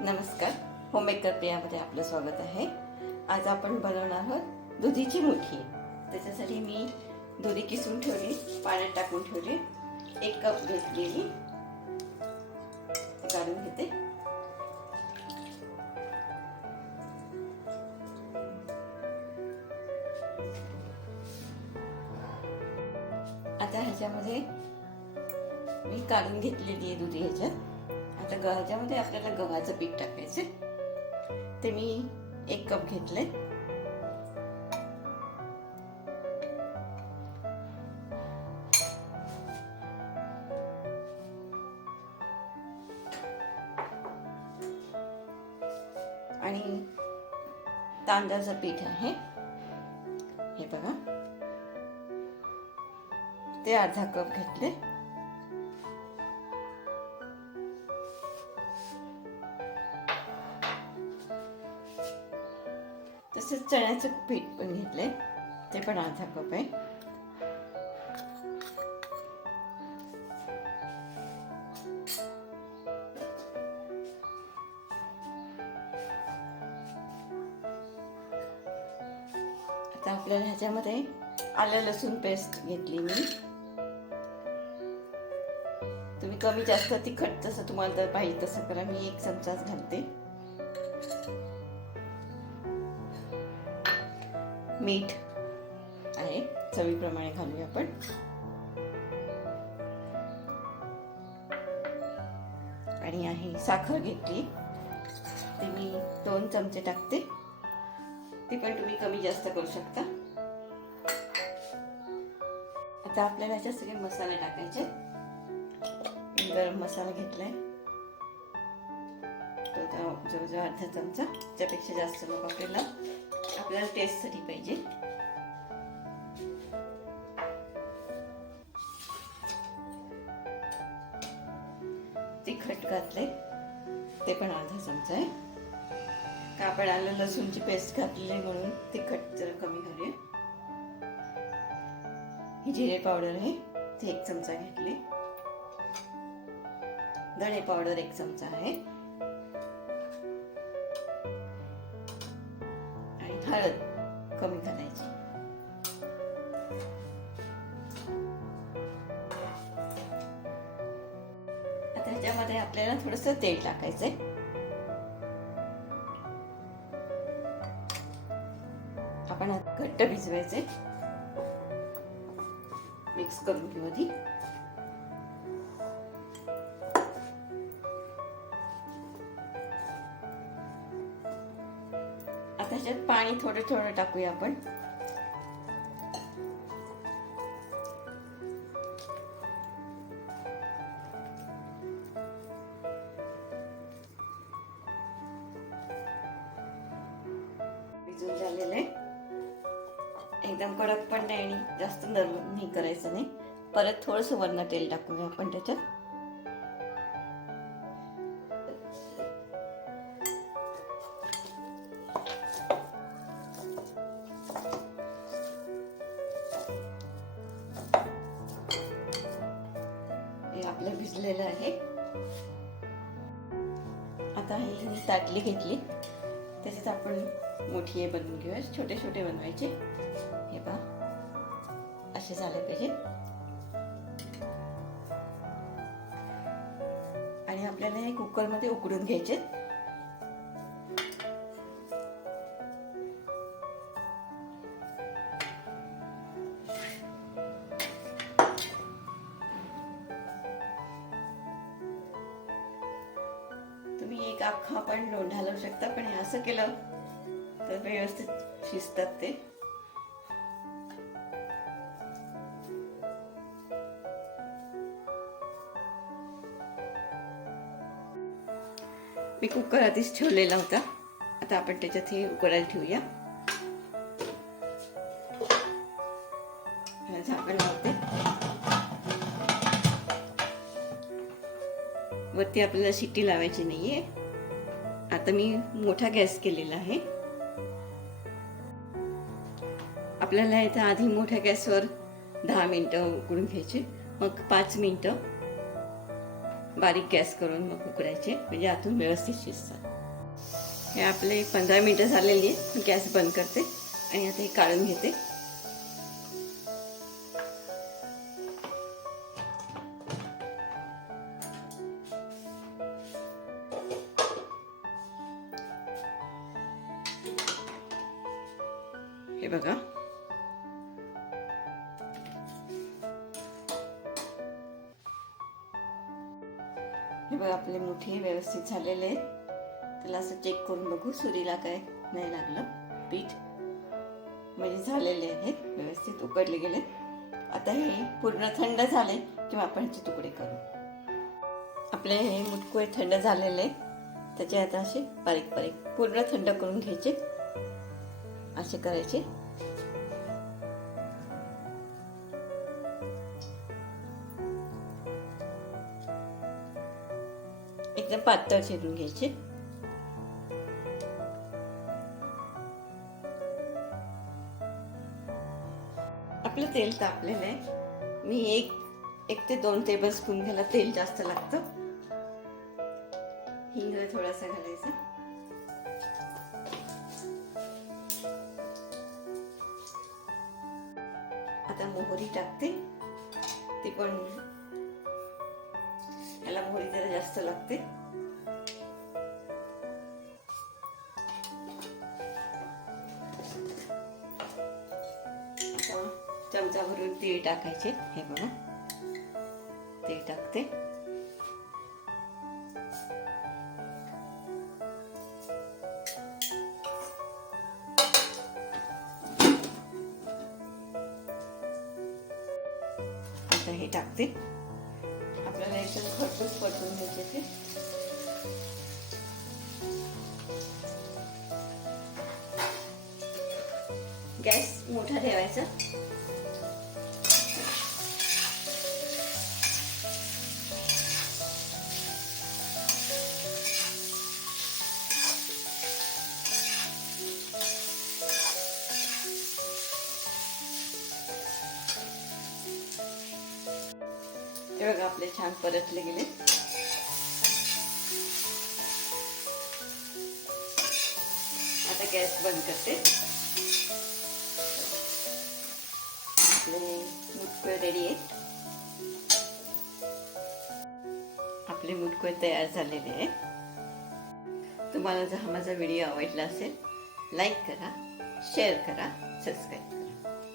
नमस्कार. होममेकर प्रियामध्ये आपलं स्वागत आहे. आज आपण बनवणार आहोत दुधीची मुठी त्याच्यासाठी मी दुधी किसून ठेवली पाण्यात टाकून ठेवली एक कप घेतलेली काढून घेते. आता ह्याच्यामध्ये मी काढून घेतलेली आहे दुधी ह्याच्यात. आता गव्हाच्यामध्ये आपल्याला गव्हाचं पीठ टाकायचं ते मी एक कप घेतले आणि तांदळाचं पीठ आहे. हे बघा. ते अर्धा कप घेतले तसेच चण्याचं पीठ पण घेतलंय ते पण अर्धा कप आहे. आता आपल्याला ह्याच्यामध्ये आलं लसूण पेस्ट घेतली मी. तुम्ही कमी जास्त तिखट जसं तुम्हाला जर पाहिजे तसं करा. मी एक चमचाच घालते. मीठ आहे चवीप्रमाणे घालूया आपण. आणि आहे साखर घेतली. ते मी दोन चमचे टाकते. ती पण तुम्ही कमी जास्त करू शकता. आता आपल्याला याच्यात सगळे मसाले टाकायचे गरम मसाला घेतलाय. तो जवळजवळ अर्धा चमचा. त्यापेक्षा जास्त नको आपल्याला. आपल्याला टेस्टसाठी पाहिजे. तिखट घातले ते पण अर्धा चमचा आहे. का आपण आलं लसूणची पेस्ट घातलेली आहे म्हणून तिखट जरा कमी घालूया ही जिरे पावडर आहे ती एक चमचा घेतली. धणे पावडर एक चमचा आहे. हळद कमी घालायची आता ह्याच्यामध्ये आपल्याला थोडस तेल टाकायचंय. आपण घट्ट भिजवायचे मिक्स करून घेऊ आधी. आता ह्याच्यात पाणी थोडं थोडं टाकूया आपण. भिजून झालेलं आहे. एकदम कडक पण नाही आणि जास्त नरम नाही करायचं नाही. परत थोडंसं वरण तेल टाकूया आपण त्याच्यात. आपलं भिजलेलं आहे. आता ही ताटली घेतली त्याच्यात आपण मोठी हे बनवून घेऊया. छोटे छोटे बनवायचे. हे बा असे झाले पाहिजे. आणि आपल्याला हे कुकरमध्ये उकडून घ्यायचे. तुम्ही एक अख्खा पण लोंढा लावू शकता पण हे असं केलं तर व्यवस्थित शिजतात ते. मी कुकर आधीच ठेवलेला होता. आता आपण त्याच्यात हे उकडायला ठेवूया. वरती आपल्याला शिट्टी लावायची नाही आहे आता मी मोठा गॅस केलेला आहे. आपल्याला इथं आधी मोठ्या गॅसवर दहा मिनटं उकडून घ्यायचे मग पाच मिनटं बारीक गॅस करून मग उकडायचे म्हणजे आतून व्यवस्थित शिजतात. हे आपले पंधरा मिनटं झालेली आहे गॅस बंद करते आणि आता हे काढून घेते. हे बघा. हे बघा आपले मुठी व्यवस्थित झालेले आहेत. त्याला असं चेक करून बघू सुरीला काय नाही लागलं. पीठ म्हणजे झालेले आहेत व्यवस्थित उकडले गेले. आता हे पूर्ण थंड झाले किंवा आपण ह्याचे तुकडे करू. आपले हे मुटकुळे थंड झालेले आहेत. त्याचे आता असे बारीक बारीक पूर्ण थंड करून घ्यायचे. असे करायचे. एकदम पातळ चिरून घ्यायचे आपलं तेल तापलेलं आहे. मी एक एक ते दोन टेबल स्पून घ्यायला तेल जास्त लागतं. हिंग थोडासा घालायचा. आता मोहरी टाकते. ती पण याला मोहरी जरा जास्त लागते चमचाभरून चमचा तीळ टाकायचे हे बघा तीळ टाकते आता हे टाकते आपल्याला एकदम खरपूस परतून घ्यायचे ते. गॅस मोठा ठेवायचा. हे बघा आपले छान परतले गेले. आता गॅस बंद करते. आपले मुटकोय रेडी आहेत. आपले मुटकोय तयार झालेले आहेत. तुम्हाला जर हा माझा व्हिडिओ आवडला असेल लाईक करा शेअर करा सबस्क्राईब करा.